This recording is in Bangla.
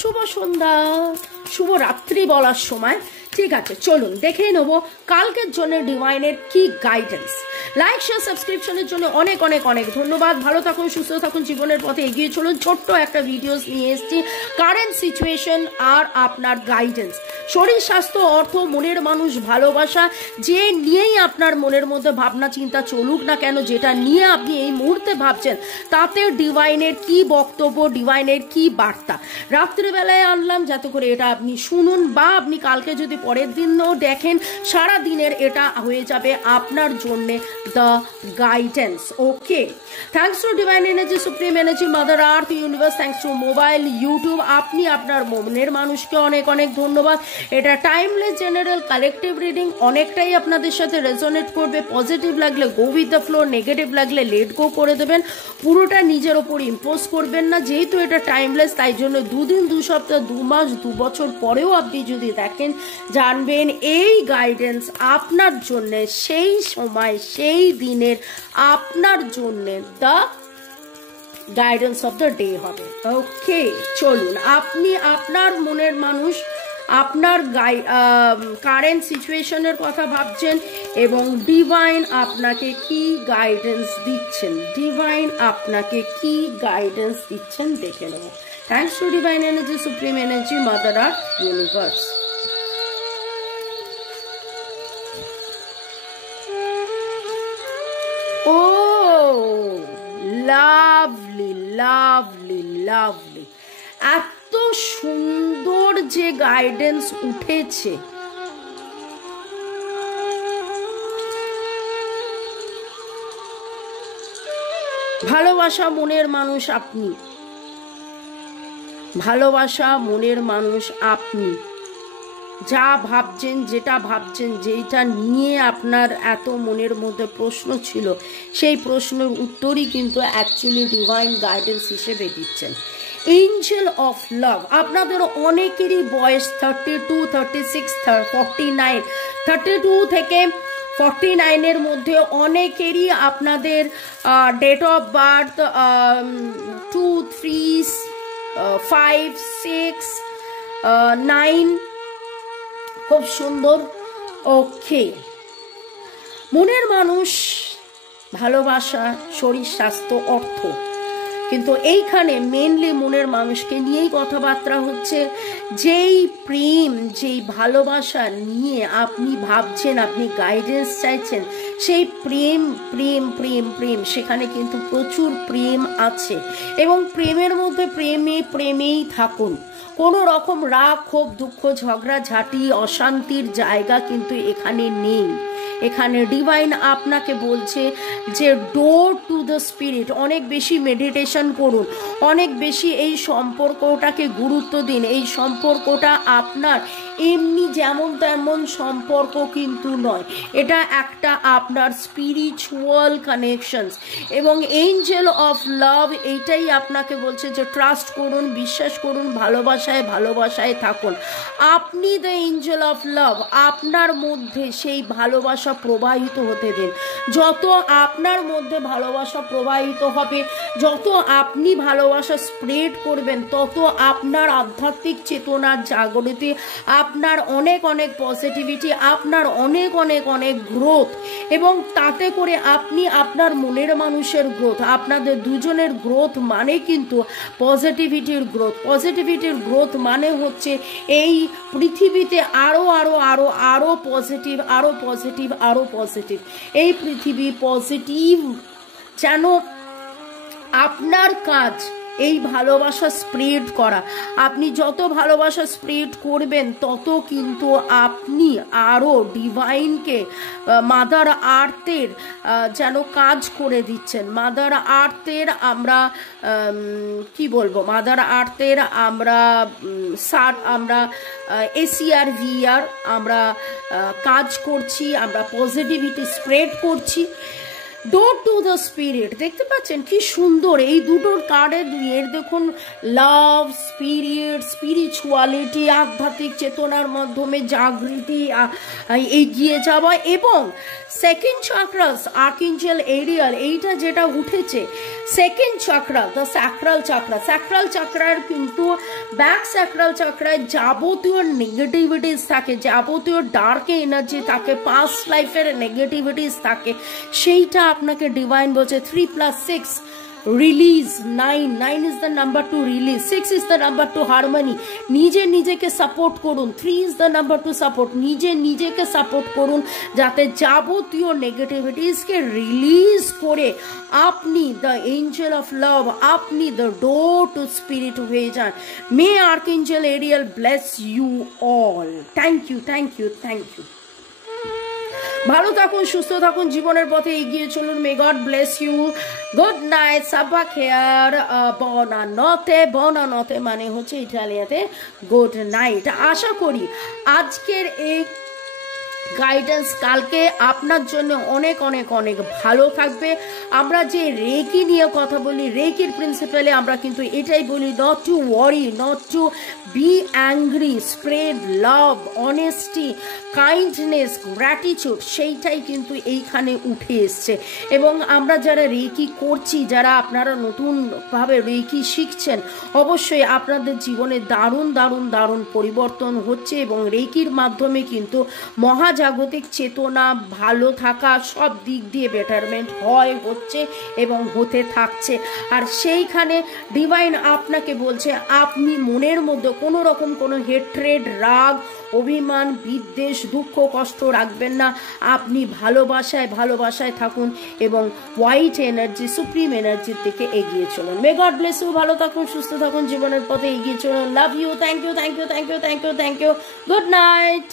শুভ সন্ধ্যা, শুভ রাত্রি বলার সময়। ঠিক আছে, চলুন দেখে নেব কালকের জন্য ডিভাইনের কি গাইডেন্স। লাইক শেয়ার সাবস্ক্রিপশনের জন্য অনেক অনেক অনেক ধন্যবাদ। ভালো থাকুন, সুস্থ থাকুন, জীবনের পথে এগিয়ে চলুন। ছোট্ট একটা ভিডিওস নিয়ে এসেছি, কারেন্ট সিচুয়েশন আর আপনার গাইডেন্স। শরীর স্বাস্থ্য, অর্থ, মনের মানুষ, ভালোবাসা, যে নিয়েই আপনার মনের মধ্যে ভাবনা চিন্তা চলুক না কেন, যেটা নিয়ে আপনি এই মুহূর্তে ভাবছেন, তাতে ডিভাইনের কি বক্তব্য, ডিভাইনের কি বার্তা রাত্রিবেলায় আনলাম, যাতে করে এটা আপনি শুনুন, বা আপনি কালকে যদি পরের দিনও দেখেন, সারা দিনের এটা হয়ে যাবে আপনার জন্যে the guidance. Okay, thanks to divine energy, supreme energy, mother earth, universe, thanks to mobile, YouTube. আপনি আপনার মনের মানুষকে অনেক অনেক ধন্যবাদ। এটা টাইমলেস জেনারেল কালেকটিভ রিডিং, অনেকটাই আপনাদের সাথে রেজোনেট করবে। পজিটিভ লাগলে go with the flow, negative লাগলে লেট গো করে দেবেন। পুরোটা নিজের ওপর ইম্পোজ করবেন না, যেহেতু এটা টাইমলেস, তাই জন্য 2 দিন 2 সপ্তাহ 2 মাস 2 বছর পরেও আপনি যদি দেখেন, জানবেন এই গাইডেন্স আপনার জন্যে, সেই সময় সেই দিনের আপনার জন্যে the guidance of the day হবে। ওকে, চলুন, আপনি আপনার মনের মানুষ, আপনার কারেন্ট সিচুয়েশনের কথা ভাবছেন এবং ডিভাইন আপনাকে কি গাইডেন্স দিচ্ছেন, ডিভাইন আপনাকে কি গাইডেন্স দিচ্ছেন দেখে নেব। Thanks to divine energy, supreme energy, mother earth, universe. Oh lovely lovely lovely, এত সুন্দর যে গাইডেন্স উঠেছে, ভালোবাসা মনের মানুষ আপনি, ভালোবাসা মনের মানুষ আপনি, যা ভাবছেন, যেটা ভাবছেন, যেটা নিয়ে আপনার এত মনের মধ্যে প্রশ্ন ছিল, সেই প্রশ্নের উত্তরই কিন্তু অ্যাকচুয়ালি ডিভাইন গাইডেন্স হিসেবে দিচ্ছেন। Angel of love. আপনাদের অনেকেরই বয়স 32, 36, 49, 32 থেকে 49-এর মধ্যে অনেকেরই আপনাদের ডেট অফ বার্থ 2, 3, 5, 6, 9, খুব সুন্দর। ওকে, মনের মানুষ, ভালোবাসা, শরীর স্বাস্থ্য, অর্থ, কিন্তু এইখানে মেনলি মনের মানুষকে নিয়েই কথাবার্তা হচ্ছে। যেই প্রেম, যেই ভালোবাসা নিয়ে আপনি ভাবছেন, আপনি গাইডেন্স চাইছেন, সেই প্রেম প্রেম প্রেম প্রেম সেখানে কিন্তু প্রচুর প্রেম আছে, এবং প্রেমের মধ্যে প্রেমেই থাকুন। কোনো রকম রাগ, ক্ষোভ, দুঃখ, ঝগড়া ঝাঁটি, অশান্তির জায়গা কিন্তু এখানে নেই। এখানে ডিভাইন আপনাকে বলছে যে ডোর টু দ্য স্পিরিট, অনেক বেশি মেডিটেশন করুন, অনেক বেশি এই সম্পর্কটাকে গুরুত্ব দিন। এই সম্পর্কটা আপনার এমনি যেমন তেমন সম্পর্ক কিন্তু নয়, এটা একটা আপনার স্পিরিচুয়াল কানেকশনস। এবং এঞ্জেল অফ লাভ এইটাই আপনাকে বলছে যে ট্রাস্ট করুন, বিশ্বাস করুন, ভালোবাসায় থাকুন। আপনি দ্য এঞ্জেল অফ লাভ, আপনার মধ্যে সেই ভালোবাসা প্রবাহিত হতে দিন। যত আপনার মধ্যে ভালোবাসা প্রবাহিত হবে, যত আপনি ভালোবাসা স্প্রেড করবেন, তত আপনার আধ্যাত্মিক চেতনার জাগরণে আপনার অনেক অনেক পজিটিভিটি, আপনার অনেক অনেক অনেক গ্রোথ, এবং তাতে করে আপনি আপনার মনের মানুষের গ্রোথ, আপনাদের দুজনের গ্রোথ মানে কিন্তু পজিটিভিটির গ্রোথ। পজিটিভিটির গ্রোথ মানে হচ্ছে এই পৃথিবীতে আরো পজিটিভ, আরো পজিটিভ, আরো পজিটিভ। এই পৃথিবী পজিটিভ, যেন আপনার কাজ এই ভালোবাসা স্প্রেড করা। আপনি যত ভালোবাসা স্প্রেড করবেন, তত কিন্তু আপনি আরও ডিভাইনকে, মাদার আর্থের যেন কাজ করে দিচ্ছেন। মাদার আর্থের আমরা কি বলবো, মাদার আর্থের আমরা এসিআর ভিআর আমরা কাজ করছি, আমরা পজিটিভিটি স্প্রেড করছি। ডোর টু দ্য স্পিরিট, দেখতে পাচ্ছেন কি সুন্দর এই দুটোর কার্ডের এর দেখুন লাভ, স্পিরিট, স্পিরিচুয়ালিটি, আধ্যাত্মিক চেতনার মাধ্যমে জাগৃতি, এগিয়ে যাওয়া, এবং সেকেন্ড চাক্রাস আর্কএঞ্জেল এরিয়াল, এইটা যেটা উঠেছে second chakra, the sacral chakra. Sacral চাক্রার কিন্তু ব্যাক স্যাক্রাল চাক্রায় যাবতীয় নেগেটিভিটিস থাকে, যাবতীয় ডার্ক এনার্জি থাকে, পাস্ট লাইফের নেগেটিভিটিস থাকে, সেইটা আপনাকে ডিভাইন বলছে 3 + 6 release. 9 is the number to release, 6 is the number to harmony. নিজেকে সাপোর্ট করুন, 3 is the number to support, নিজেকে সাপোর্ট করুন যাতে যাবতীয় নেগেটিভিটিসকে রিলিজ করে আপনি দ্য এঞ্জেল অফ লাভ, আপনি দ্য ডোর টু স্পিরিট হয়ে যান। May archangel Ariel bless you all. Thank you. ভালো থাকুন, সুস্থ থাকুন, জীবনের পথে এগিয়ে চলুন। May God bless you. Good night, সাবা খেয়ার, বনানতে মানে হচ্ছে ইটালিয়াতে গুড নাইট। আশা করি আজকের এই গাইডেন্স কালকে আপনার জন্য অনেক অনেক অনেক ভালো থাকবে। আমরা যে রেকি নিয়ে কথা বলি, রেকির প্রিন্সিপালে আমরা কিন্তু এটাই বলি, not to worry, not to be angry, spread love, honesty, kindness, gratitude, সেইটাই কিন্তু এইখানে উঠে এসছে। এবং আমরা যারা রেকি করছি, যারা আপনারা নতুনভাবে রেকি শিখছেন, অবশ্যই আপনাদের জীবনে দারুণ দারুণ দারুণ পরিবর্তন হচ্ছে এবং রেকির মাধ্যমে কিন্তু মহাজাগতিক চেতনা, ভালো থাকা, সব দিক দিয়ে বেটারমেন্ট হচ্ছে এবং হতে থাকছে। আর সেইখানে ডিভাইন আপনাকে বলছে আপনি মনের মধ্যে কোনো রকম কোনো হেট্রেড, রাগ, অভিমান, বিদ্বেষ, দুঃখ, কষ্ট রাখবেন না। আপনি ভালোবাসায় থাকুন এবং হোয়াইট এনার্জি, সুপ্রিম এনার্জির দিকে এগিয়ে চলুন। May God bless you. ভালো থাকুন, সুস্থ থাকুন, জীবনের পথে এগিয়ে চলুন। Love you. Thank you. Good night.